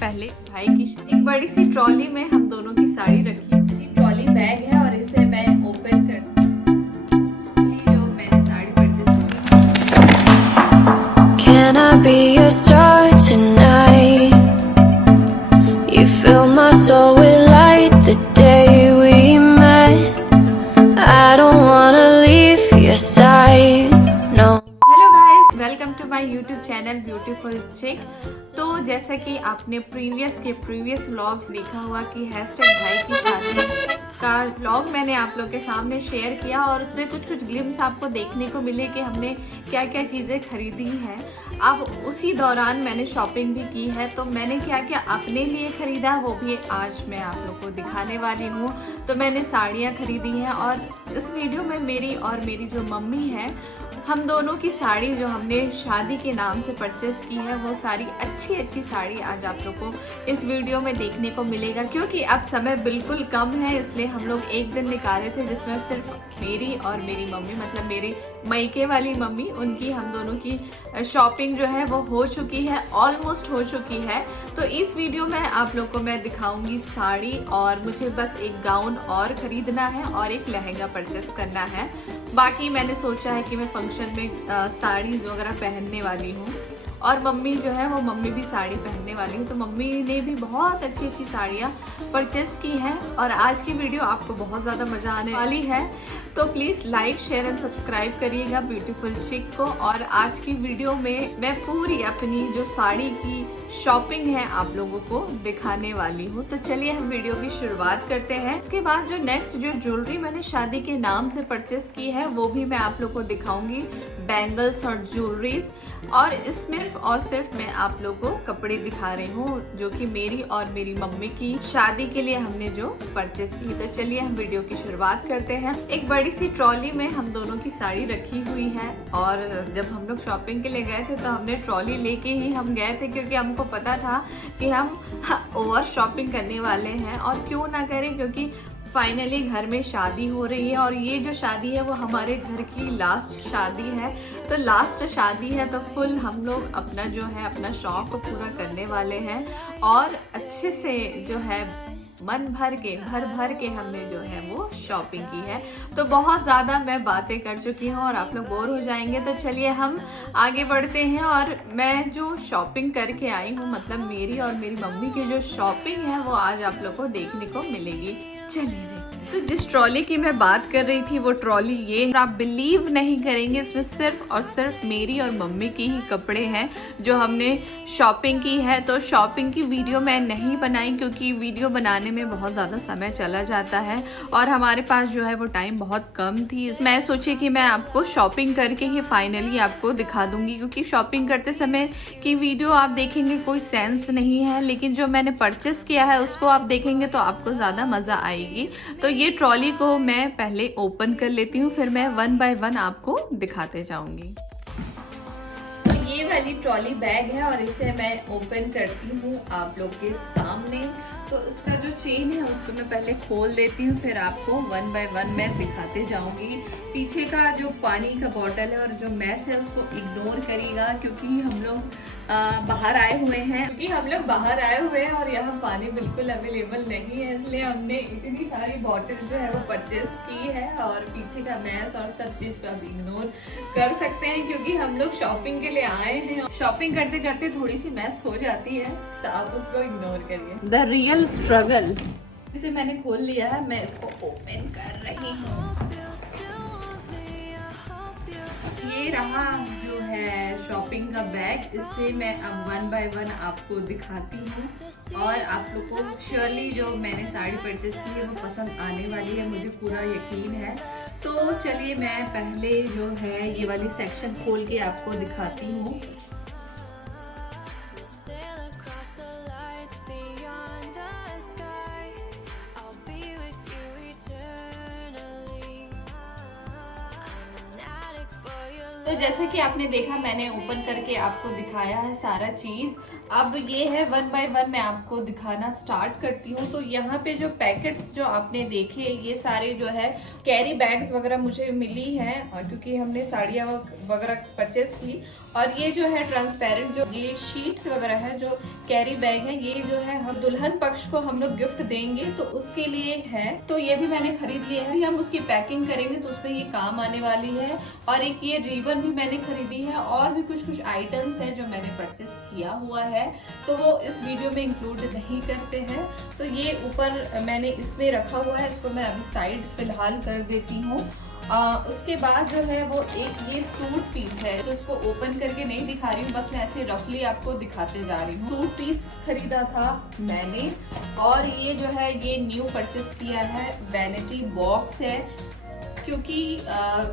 पहले भाई की एक बड़ी सी ट्रॉली में हम दोनों की साड़ी रखी। ये ट्रॉली बैग है और इसे मैं ओपन कर जो मैंने साड़ी परचेस की। Can I be your star tonight? You fill my soul with light the day we met. I don't wanna leave your side, no. Hello guys, welcome to my YouTube channel beautiful chick. तो जैसा कि आपने previous vlogs देखा हुआ कि #भाई की शादी का व्लॉग मैंने आप लोग के सामने शेयर किया और उसमें कुछ ग्लिम्स आपको देखने को मिले कि हमने क्या क्या चीज़ें खरीदी हैं। अब उसी दौरान मैंने शॉपिंग भी की है, तो मैंने क्या क्या अपने लिए खरीदा वो भी आज मैं आप लोग को दिखाने वाली हूँ। तो मैंने साड़ियाँ खरीदी हैं और इस वीडियो में मेरी और मेरी जो मम्मी है, हम दोनों की साड़ी जो हमने शादी के नाम से परचेस की है, वो सारी अच्छी साड़ी आज आप लोग को इस वीडियो में देखने को मिलेगा। क्योंकि अब समय बिल्कुल कम है, इसलिए हम लोग एक दिन निकाले थे जिसमें सिर्फ मेरी और मेरी मम्मी, मतलब मेरे मायके वाली मम्मी, उनकी हम दोनों की शॉपिंग जो है वो हो चुकी है, ऑलमोस्ट हो चुकी है। तो इस वीडियो में आप लोग को मैं दिखाऊंगी साड़ी, और मुझे बस एक गाउन और खरीदना है और एक लहंगा परचेस करना है। बाकी मैंने सोचा है कि मैं फंक्शन में साड़ीज वगैरह पहनने वाली हूँ, और मम्मी जो है वो मम्मी भी साड़ी पहनने वाली है। तो मम्मी ने भी बहुत अच्छी साड़ियाँ परचेस की हैं और आज की वीडियो आपको बहुत ज़्यादा मज़ा आने वाली है। तो please like, share and subscribe करिएगा ब्यूटीफुल चिक को। और आज की वीडियो में मैं पूरी अपनी जो साड़ी की शॉपिंग है आप लोगों को दिखाने वाली हूँ। तो चलिए हम वीडियो की शुरुआत करते हैं। इसके बाद जो नेक्स्ट जो ज्वेलरी मैंने शादी के नाम से परचेस की है वो भी मैं आप लोग को दिखाऊंगी, बैंगल्स और ज्वेलरीज। और सिर्फ और सिर्फ मैं आप लोगों को कपड़े दिखा रही हूँ जो कि मेरी और मेरी मम्मी की शादी के लिए हमने जो परचेस की। तो चलिए हम वीडियो की शुरुआत करते हैं। एक बड़ी सी ट्रॉली में हम दोनों की साड़ी रखी हुई है, और जब हम लोग शॉपिंग के लिए गए थे तो हमने ट्रॉली लेके ही हम गए थे, क्योंकि हमको पता था कि हम ओवर शॉपिंग करने वाले हैं, और क्यों ना करें, क्योंकि फाइनली घर में शादी हो रही है और ये जो शादी है वो हमारे घर की लास्ट शादी है। तो लास्ट शादी है तो फुल हम लोग अपना जो है अपना शौक को पूरा करने वाले हैं, और अच्छे से जो है मन भर के हमने जो है वो शॉपिंग की है। तो बहुत ज़्यादा मैं बातें कर चुकी हूँ और आप लोग बोर हो जाएंगे, तो चलिए हम आगे बढ़ते हैं। और मैं जो शॉपिंग करके आई हूँ, मतलब मेरी और मेरी मम्मी की जो शॉपिंग है वो आज आप लोग को देखने को मिलेगी। चलिए तो जिस ट्रॉली की मैं बात कर रही थी वो ट्रॉली ये, आप बिलीव नहीं करेंगे, इसमें सिर्फ और सिर्फ मेरी और मम्मी की ही कपड़े हैं जो हमने शॉपिंग की है। तो शॉपिंग की वीडियो मैं नहीं बनाई क्योंकि वीडियो बनाने में बहुत ज़्यादा समय चला जाता है और हमारे पास जो है वो टाइम बहुत कम थी। मैं सोची कि मैं आपको शॉपिंग करके ही फाइनली आपको दिखा दूंगी, क्योंकि शॉपिंग करते समय की वीडियो आप देखेंगे कोई सेंस नहीं है, लेकिन जो मैंने परचेस किया है उसको आप देखेंगे तो आपको ज़्यादा मज़ा आएगी। तो ये ट्रॉली को मैं पहले ओपन कर लेती हूँ, फिर मैं 1 बाय 1 आपको दिखाते जाऊंगी। तो ये वाली ट्रॉली बैग है और इसे मैं ओपन करती हूँ आप लोग के सामने। तो इसका जो चेन है उसको मैं पहले खोल देती हूँ, फिर आपको 1 बाय 1 मैं दिखाते जाऊंगी। पीछे का जो पानी का बॉटल है और जो मैस है उसको इग्नोर करिएगा, क्योंकि हम लोग बाहर आए हुए हैं, और यहाँ पानी बिल्कुल अवेलेबल नहीं है, इसलिए हमने इतनी सारी बॉटल जो है वो परचेस की है। और पीछे का मैस और सब चीज को आप इग्नोर कर सकते हैं, क्योंकि हम लोग शॉपिंग के लिए आए हैं। शॉपिंग करते करते थोड़ी सी मैस हो जाती है, तो आप उसको इग्नोर करिए। The real struggle. इसे मैंने खोल लिया है, मैं इसको ओपन कर रही हूँ। ये रहा जो है शॉपिंग का बैग, इसे मैं अब 1 बाय 1 आपको दिखाती हूँ, और आप लोग को श्योरली जो मैंने साड़ी परचेस की है वो पसंद आने वाली है, मुझे पूरा यकीन है। तो चलिए मैं पहले जो है ये वाली सेक्शन खोल के आपको दिखाती हूँ। तो जैसे कि आपने देखा, मैंने ओपन करके आपको दिखाया है सारा चीज़, अब ये है 1 बाय 1 मैं आपको दिखाना स्टार्ट करती हूँ। तो यहाँ पे जो पैकेट्स जो आपने देखे, ये सारे जो है कैरी बैग्स वगैरह मुझे मिली हैं, और क्योंकि हमने साड़ियाँ वगैरह परचेस की। और ये जो है ट्रांसपेरेंट जो ये शीट्स वगैरह है, जो कैरी बैग है, ये जो है हम दुल्हन पक्ष को हम लोग गिफ्ट देंगे तो उसके लिए है। तो ये भी मैंने खरीद लिया है। हम उसकी पैकिंग करेंगे तो उसमें ये काम आने वाली है। और एक ये रिबन भी मैंने खरीदी है, और भी कुछ आइटम्स हैं जो मैंने परचेस किया हुआ है, तो वो इस वीडियो में इंक्लूड नहीं करते हैं। तो ये ऊपर मैंने इसमें रखा हुआ है, इसको मैं अभी साइड फिलहाल कर देती हूँ। उसके बाद जो है वो एक ये सूट पीस है, तो इसको ओपन करके नहीं दिखा रही हूँ, बस मैं ऐसे रफली आपको दिखाते जा रही हूँ। सूट पीस खरीदा था मैंने, और ये जो है ये न्यू परचेस किया है। वैनिटी बॉक्स है, क्योंकि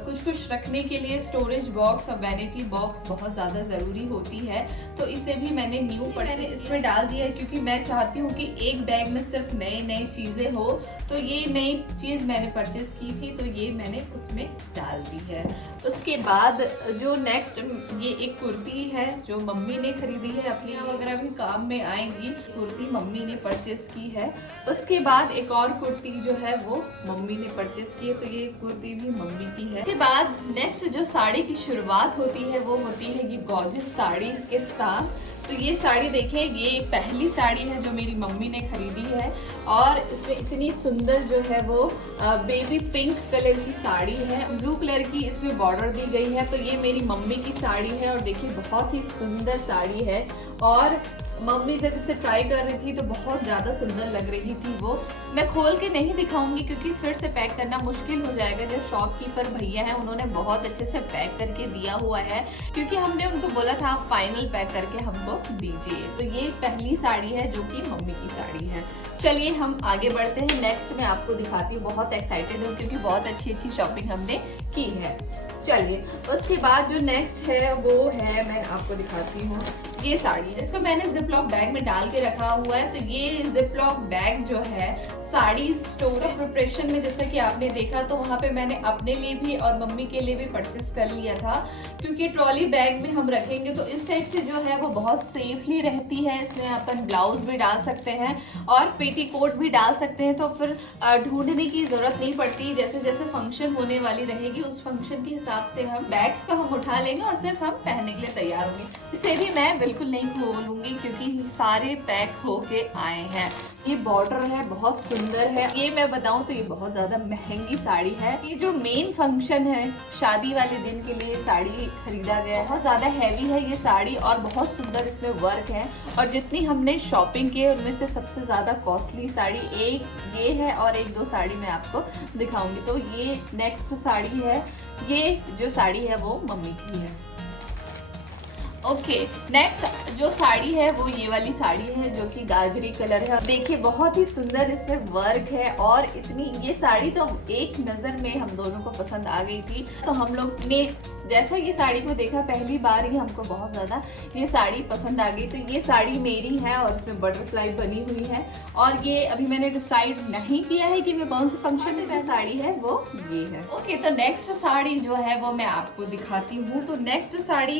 कुछ रखने के लिए स्टोरेज बॉक्स और वैनिटी बॉक्स बहुत ज़्यादा ज़रूरी होती है, तो इसे भी मैंने मैंने इसमें डाल दिया है, क्योंकि मैं चाहती हूँ कि एक बैग में सिर्फ नई चीज़ें हो। तो ये नई चीज़ मैंने परचेस की थी, तो ये मैंने उसमें डाल दी है। उसके बाद जो नेक्स्ट ये एक कुर्ती है जो मम्मी ने खरीदी है, अपनी वगैरह भी काम में आएंगी। कुर्ती मम्मी ने परचेस की है। उसके बाद एक और कुर्ती जो है वो मम्मी ने परचेस की है, तो ये कुर्ती भी मम्मी की है। उसके बाद नेक्स्ट जो साड़ी की शुरुआत होती है वो होती है ये गॉर्जियस साड़ी के साथ। तो ये साड़ी देखिए, ये पहली साड़ी है जो मेरी मम्मी ने खरीदी है, और इसमें इतनी सुंदर जो है वो बेबी पिंक कलर की साड़ी है। ब्लू कलर की इसमें बॉर्डर दी गई है। तो ये मेरी मम्मी की साड़ी है, और देखिए बहुत ही सुंदर साड़ी है। और मम्मी जब इसे ट्राई कर रही थी तो बहुत ज़्यादा सुंदर लग रही थी वो। मैं खोल के नहीं दिखाऊंगी क्योंकि फिर से पैक करना मुश्किल हो जाएगा। जो शॉपकीपर भैया हैं उन्होंने बहुत अच्छे से पैक करके दिया हुआ है, क्योंकि हमने उनको बोला था आप फाइनल पैक करके हमको दीजिए। तो ये पहली साड़ी है जो कि मम्मी की साड़ी है। चलिए हम आगे बढ़ते हैं। नेक्स्ट मैं आपको दिखाती हूँ। बहुत एक्साइटेड हूँ क्योंकि बहुत अच्छी शॉपिंग हमने की है। चलिए उसके बाद जो नेक्स्ट है वो है, मैं आपको दिखाती हूँ ये साड़ी। इसको मैंने जिप लॉक बैग में डाल के रखा हुआ है। तो ये जिप लॉक बैग जो है साड़ी स्टोरेज प्रिपरेशन में, जैसा कि आपने देखा, तो वहाँ पे मैंने अपने लिए भी और मम्मी के लिए भी परचेस कर लिया था, क्योंकि ट्रॉली बैग में हम रखेंगे तो इस टाइप से जो है वो बहुत सेफली रहती है। इसमें अपन ब्लाउज भी डाल सकते हैं और पेटीकोट भी डाल सकते हैं, तो फिर ढूंढने की जरूरत नहीं पड़ती। जैसे जैसे फंक्शन होने वाली रहेगी उस फंक्शन के हिसाब से हम बैग्स को हम उठा लेंगे और सिर्फ हम पहनने के लिए तैयार होंगे। इसे भी मैं बिल्कुल नहीं खोलूंगी क्योंकि सारे पैक होके आए हैं। ये बॉर्डर है, बहुत सुंदर है। ये मैं बताऊं तो ये बहुत ज्यादा महंगी साड़ी है। ये जो मेन फंक्शन है शादी वाले दिन के लिए साड़ी खरीदा गया है। बहुत ज्यादा हैवी है ये साड़ी और बहुत सुंदर इसमें वर्क है। और जितनी हमने शॉपिंग की उनमें से सबसे ज्यादा कॉस्टली साड़ी एक ये है और एक दो साड़ी मैं आपको दिखाऊंगी। तो ये नेक्स्ट साड़ी है। ये जो साड़ी है वो मम्मी की है। ओके, नेक्स्ट जो साड़ी है वो ये वाली साड़ी है जो कि गाजरी कलर है। देखिए बहुत ही सुंदर इसमें वर्क है, और इतनी ये साड़ी तो एक नजर में हम दोनों को पसंद आ गई थी। तो हम लोग ने जैसा ये साड़ी को देखा पहली बार ही हमको बहुत ज्यादा ये साड़ी पसंद आ गई। तो ये साड़ी मेरी है और इसमें बटरफ्लाई बनी हुई है। और ये अभी मैंने डिसाइड नहीं किया है कि मैं कौन से फंक्शन में साड़ी है वो ये है। ओके, तो नेक्स्ट साड़ी जो है वो मैं आपको दिखाती हूँ। तो नेक्स्ट साड़ी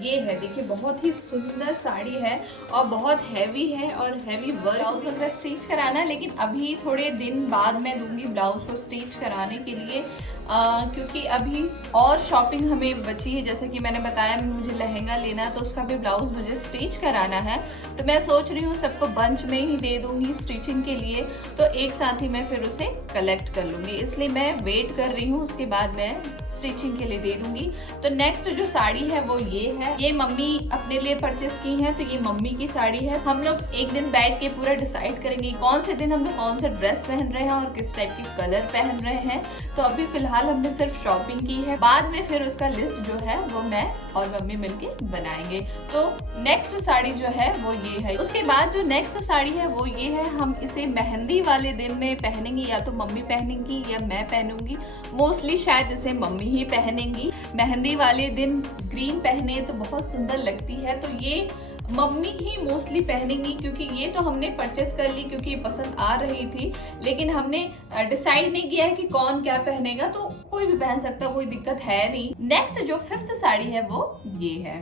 ये है। देखिए बहुत ही सुंदर साड़ी है और बहुत हैवी है और हैवी वर्क। ब्लाउज वगैरह स्टिच कराना, लेकिन अभी थोड़े दिन बाद मैं दूंगी ब्लाउज को स्टिच कराने के लिए, क्योंकि अभी और शॉपिंग हमें बची है। जैसे कि मैंने बताया मुझे लहंगा लेना है तो उसका भी ब्लाउज मुझे स्टिच कराना है। तो मैं सोच रही हूँ सबको बंच में ही दे दूंगी स्टिचिंग के लिए, तो एक साथ ही मैं फिर उसे कलेक्ट कर लूंगी। इसलिए मैं वेट कर रही हूँ, उसके बाद मैं स्टिचिंग के लिए दे दूंगी। तो नेक्स्ट जो साड़ी है वो ये है। ये मम्मी अपने लिए परचेस की है, तो ये मम्मी की साड़ी है। हम लोग एक दिन बैठ के पूरा डिसाइड करेंगे कौन से दिन हम लोग कौन सा ड्रेस पहन रहे हैं और किस टाइप की कलर पहन रहे हैं। तो अभी फिलहाल हमने सिर्फ शॉपिंग की है, बाद में फिर उसका लिस्ट जो है वो मैं और मम्मी मिलके बनाएंगे। तो नेक्स्ट साड़ी जो है वो ये है। उसके बाद जो नेक्स्ट साड़ी है वो ये है। हम इसे मेहंदी वाले दिन में पहनेंगे, या तो मम्मी पहनेंगी या मैं पहनूंगी। मोस्टली शायद इसे मम्मी ही पहनेंगी। मेहंदी वाले दिन ग्रीन पहने तो बहुत सुंदर लगती है, तो ये मम्मी ही मोस्टली पहनेंगी, क्योंकि ये तो हमने परचेस कर ली क्योंकि ये पसंद आ रही थी, लेकिन हमने डिसाइड नहीं किया है कि कौन क्या पहनेगा। तो कोई भी पहन सकता है, कोई दिक्कत है नहीं। नेक्स्ट जो फिफ्थ साड़ी है वो ये है।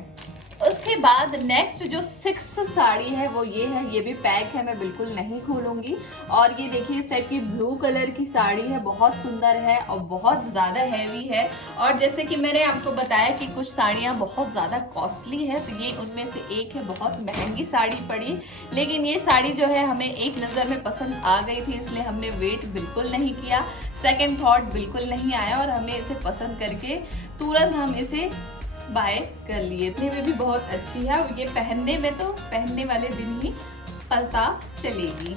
उसके बाद नेक्स्ट जो 6th साड़ी है वो ये है, ये भी पैक है, मैं बिल्कुल नहीं खोलूंगी। और ये देखिए इस टाइप की ब्लू कलर की साड़ी है, बहुत सुंदर है और बहुत ज्यादा हैवी है। और जैसे कि मैंने आपको बताया कि कुछ साड़ियां बहुत ज्यादा कॉस्टली है, तो ये उनमें से एक है, बहुत महंगी साड़ी पड़ी। लेकिन ये साड़ी जो है हमें एक नजर में पसंद आ गई थी, इसलिए हमने वेट बिल्कुल नहीं किया, सेकेंड थॉट बिल्कुल नहीं आया और हमने इसे पसंद करके तुरंत हम इसे बाय कर लिए। इतने में भी बहुत अच्छी है और ये पहनने में तो पहनने वाले दिन ही पता चलेगी।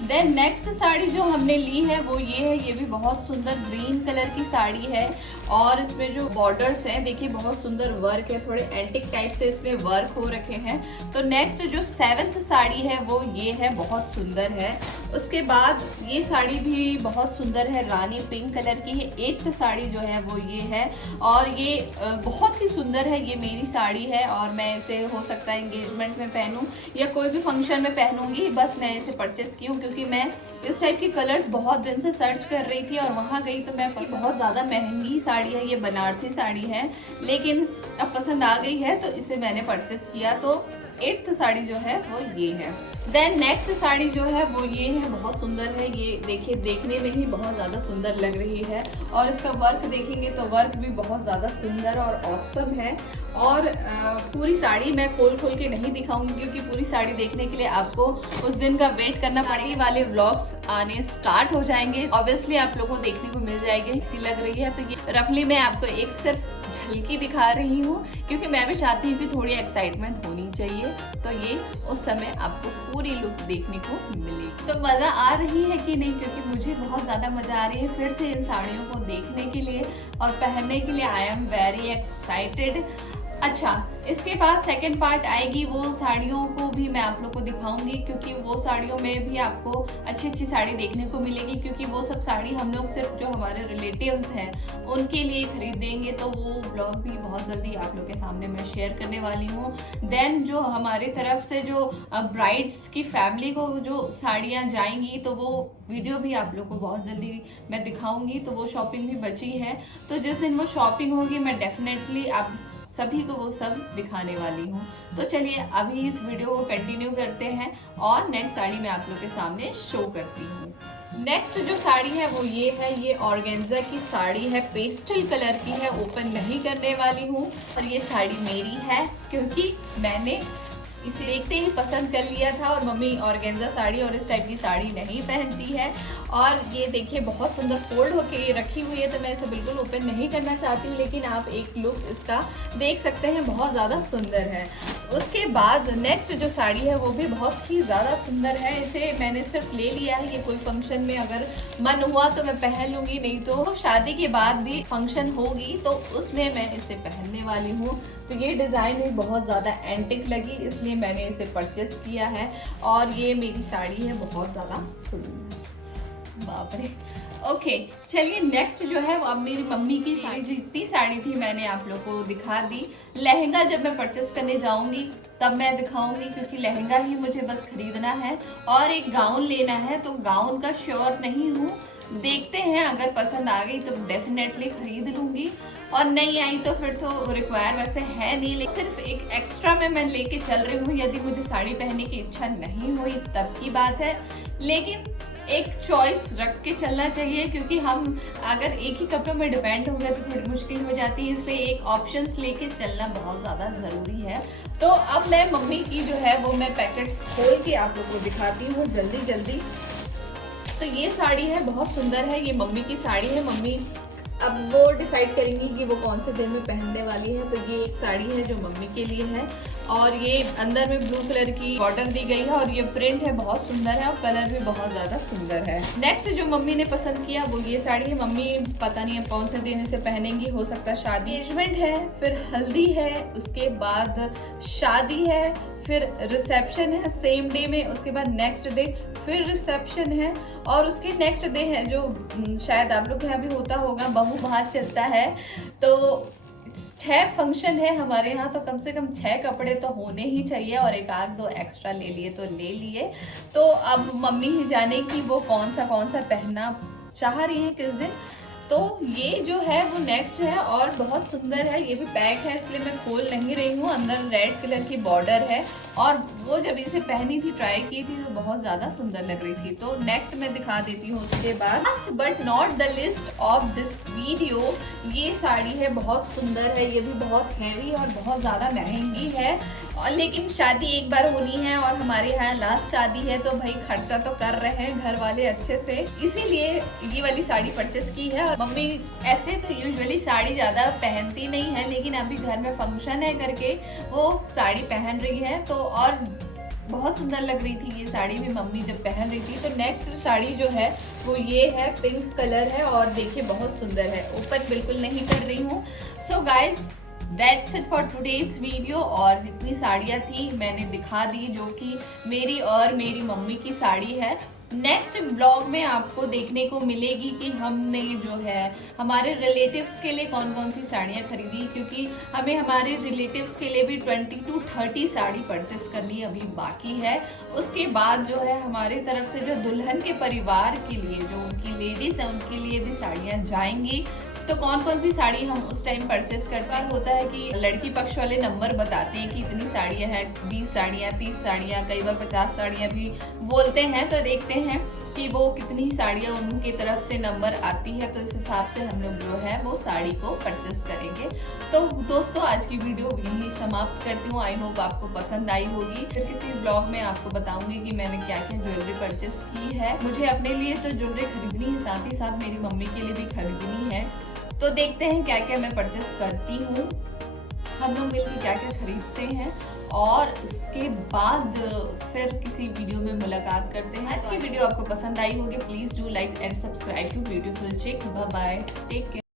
देन नेक्स्ट साड़ी जो हमने ली है वो ये है, ये भी बहुत सुंदर ग्रीन कलर की साड़ी है और इसमें जो बॉर्डर्स हैं देखिए बहुत सुंदर वर्क है, थोड़े एंटिक टाइप से इसमें वर्क हो रखे हैं। तो नेक्स्ट जो 7th साड़ी है वो ये है, बहुत सुंदर है। उसके बाद ये साड़ी भी बहुत सुंदर है, रानी पिंक कलर की है। 8th साड़ी जो है वो ये है और ये बहुत ही सुंदर है। ये मेरी साड़ी है और मैं इसे हो सकता है एंगेजमेंट में पहनूं या कोई भी फंक्शन में पहनूंगी, बस मैं इसे परचेस की हूँ क्योंकि मैं इस टाइप की कलर्स बहुत दिन से सर्च कर रही थी और वहाँ गई तो मैं बहुत ज़्यादा महंगी साड़ी है, ये बनारसी साड़ी है, लेकिन अब पसंद आ गई है तो इसे मैंने परचेस किया। तो 8th साड़ी जो है वो ये है। देन नेक्स्ट साड़ी जो है वो ये है, बहुत सुंदर है। ये देखिए देखने में ही बहुत ज़्यादा सुंदर लग रही है और इसका वर्क देखेंगे तो वर्क भी बहुत ज़्यादा सुंदर और ऑसम है। और पूरी साड़ी मैं खोल के नहीं दिखाऊंगी क्योंकि पूरी साड़ी देखने के लिए आपको उस दिन का वेट करना पड़ेगा। वाले व्लॉग्स आने स्टार्ट हो जाएंगे, ऑब्वियसली आप लोगों को देखने को मिल जाएगी। इसी लग रही है तो ये रफली मैं आपको एक सिर्फ झलकी दिखा रही हूँ क्योंकि मैं भी चाहती हूँ कि थोड़ी एक्साइटमेंट होनी चाहिए, तो ये उस समय आपको पूरी लुक देखने को मिलेगी। तो मजा आ रही है कि नहीं, क्योंकि मुझे बहुत ज्यादा मजा आ रही है फिर से इन साड़ियों को देखने के लिए और पहनने के लिए। I am very excited. अच्छा, इसके बाद सेकंड पार्ट आएगी, वो साड़ियों को भी मैं आप लोग को दिखाऊंगी क्योंकि वो साड़ियों में भी आपको अच्छी साड़ी देखने को मिलेगी क्योंकि वो सब साड़ी हम लोग सिर्फ जो हमारे रिलेटिव्स हैं उनके लिए खरीदेंगे, तो वो ब्लॉग भी बहुत जल्दी आप लोग के सामने मैं शेयर करने वाली हूँ। देन जो हमारी तरफ से जो ब्राइड्स की फैमिली को जो साड़ियाँ जाएंगी तो वो वीडियो भी आप लोग को बहुत जल्दी मैं दिखाऊंगी। तो वो शॉपिंग भी बची है, तो जिस दिन वो शॉपिंग होगी मैं डेफिनेटली आप सभी को वो सब दिखाने वाली हूँ। तो चलिए अभी इस वीडियो को कंटिन्यू करते हैं और नेक्स्ट साड़ी मैं आप लोग के सामने शो करती हूँ। नेक्स्ट जो साड़ी है वो ये है, ये ऑर्गेन्जा की साड़ी है, पेस्टल कलर की है, ओपन नहीं करने वाली हूँ। और ये साड़ी मेरी है क्योंकि मैंने इसे देखते ही पसंद कर लिया था और मम्मी ऑर्गेन्जा साड़ी और इस टाइप की साड़ी नहीं पहनती है। और ये देखिए बहुत सुंदर फोल्ड होके ये रखी हुई है, तो मैं इसे बिल्कुल ओपन नहीं करना चाहती हूँ, लेकिन आप एक लुक इसका देख सकते हैं, बहुत ज़्यादा सुंदर है। उसके बाद नेक्स्ट जो साड़ी है वो भी बहुत ही ज़्यादा सुंदर है। इसे मैंने सिर्फ ले लिया है, ये कोई फंक्शन में अगर मन हुआ तो मैं पहन लूँगी, नहीं तो शादी के बाद भी फंक्शन होगी तो उसमें मैं इसे पहनने वाली हूँ। तो ये डिज़ाइन भी बहुत ज़्यादा एंटिक लगी, इसलिए मैंने इसे परचेस किया है और ये मेरी साड़ी है, बहुत ज़्यादा सुंदर, बाप रे। ओके, चलिए नेक्स्ट जो है वो अब मेरी मम्मी की साड़ी, जितनी साड़ी थी मैंने आप लोग को दिखा दी। लहंगा जब मैं परचेस करने जाऊंगी तब मैं दिखाऊंगी क्योंकि लहंगा ही मुझे बस खरीदना है और एक गाउन लेना है, तो गाउन का श्योर नहीं हूँ, देखते हैं, अगर पसंद आ गई तो डेफिनेटली खरीद लूंगी और नहीं आई तो फिर तो रिक्वायर वैसे है नहीं, लेकिन सिर्फ एक एक्स्ट्रा में मैं लेके चल रही हूँ। यदि मुझे साड़ी पहनने की इच्छा नहीं हुई तब की बात है, लेकिन एक चॉइस रख के चलना चाहिए क्योंकि हम अगर एक ही कपड़ों में डिपेंड हो गए तो थोड़ी मुश्किल हो जाती है, इसलिए एक ऑप्शंस लेके चलना बहुत ज़्यादा ज़रूरी है। तो अब मैं मम्मी की जो है वो मैं पैकेट्स खोल के आप लोगों को दिखाती हूँ जल्दी। तो ये साड़ी है, बहुत सुंदर है, ये मम्मी की साड़ी है। मम्मी अब वो डिसाइड करेंगी कि वो कौन से दिन में पहनने वाली है। तो ये एक साड़ी है जो मम्मी के लिए है और ये अंदर में ब्लू कलर की बॉर्डर दी गई है और ये प्रिंट है, बहुत सुंदर है और कलर भी बहुत ज़्यादा सुंदर है। नेक्स्ट जो मम्मी ने पसंद किया वो ये साड़ी है। मम्मी पता नहीं अब कौन से दिन इसे पहनेंगी, हो सकता है शादी, एंगेजमेंट है, फिर हल्दी है, उसके बाद शादी है, फिर रिसेप्शन है सेम डे में, उसके बाद नेक्स्ट डे फिर रिसेप्शन है और उसके नेक्स्ट डे है जो शायद आप लोग के यहाँ भी होता होगा, बहू बाहर चलता है। तो 6 फंक्शन है हमारे यहाँ, तो कम से कम 6 कपड़े तो होने ही चाहिए और एक आध दो एक्स्ट्रा ले लिए तो ले लिए। तो अब मम्मी ही जाने कि वो कौन सा पहनना चाह रही है किस दिन। तो ये जो है वो नेक्स्ट है और बहुत सुंदर है। ये भी पैक है इसलिए मैं खोल नहीं रही हूँ। अंदर रेड कलर की बॉर्डर है और वो जब इसे पहनी थी, ट्राई की थी तो बहुत ज्यादा सुंदर लग रही थी। तो नेक्स्ट मैं दिखा देती हूँ उसके बाद। Last but not the list of this video, ये साड़ी है, बहुत सुंदर है। ये भी बहुत हैवी और बहुत ज्यादा महंगी है और लेकिन शादी एक बार होनी है और हमारे यहाँ लास्ट शादी है तो भाई खर्चा तो कर रहे हैं घर वाले अच्छे से, इसीलिए ये वाली साड़ी परचेस की है। और मम्मी ऐसे तो यूजुअली साड़ी ज्यादा पहनती नहीं है, लेकिन अभी घर में फंक्शन है करके वो साड़ी पहन रही है। तो और बहुत सुंदर लग रही थी ये साड़ी भी मम्मी जब पहन रही थी। तो नेक्स्ट साड़ी जो है वो ये है, पिंक कलर है और देखिए बहुत सुंदर है। ओपन बिल्कुल नहीं कर रही हूँ। So guys that's it for today's video. और जितनी साड़ियाँ थी मैंने दिखा दी, जो कि मेरी और मेरी मम्मी की साड़ी है। नेक्स्ट ब्लॉग में आपको देखने को मिलेगी कि हमने जो है हमारे रिलेटिव्स के लिए कौन कौन सी साड़ियाँ खरीदी, क्योंकि हमें हमारे रिलेटिव्स के लिए भी 20 to 30 साड़ी परचेस करनी अभी बाकी है। उसके बाद जो है हमारे तरफ से जो दुल्हन के परिवार के लिए, जो उनकी लेडीज है, उनके लिए भी साड़ियाँ जाएंगी। तो कौन कौन सी साड़ी हम उस टाइम परचेस करते हैं, होता है कि लड़की पक्ष वाले नंबर बताते हैं कि इतनी साड़ियाँ हैं, 20 साड़ियाँ, 30 साड़ियाँ, कई बार 50 साड़ियाँ भी बोलते हैं। तो देखते हैं कि वो कितनी साड़ियाँ उनकी तरफ से नंबर आती है, तो इस हिसाब से हम लोग जो है वो साड़ी को परचेस करेंगे। तो दोस्तों आज की वीडियो यही समाप्त करती हूँ। आई होप आपको पसंद आई होगी। फिर किसी ब्लॉग में आपको बताऊंगी कि मैंने क्या क्या ज्वेलरी परचेस की है। मुझे अपने लिए तो ज्वेलरी खरीदनी है, साथ ही साथ मेरी मम्मी के लिए भी खरीदनी है। तो देखते हैं क्या क्या मैं परचेस करती हूँ, हम लोग मिलकर क्या क्या खरीदते हैं और इसके बाद फिर किसी वीडियो में मुलाकात करते हैं। आज की वीडियो आपको पसंद आई होगी। Please do like and subscribe to beautiful chic. Bye bye, take care.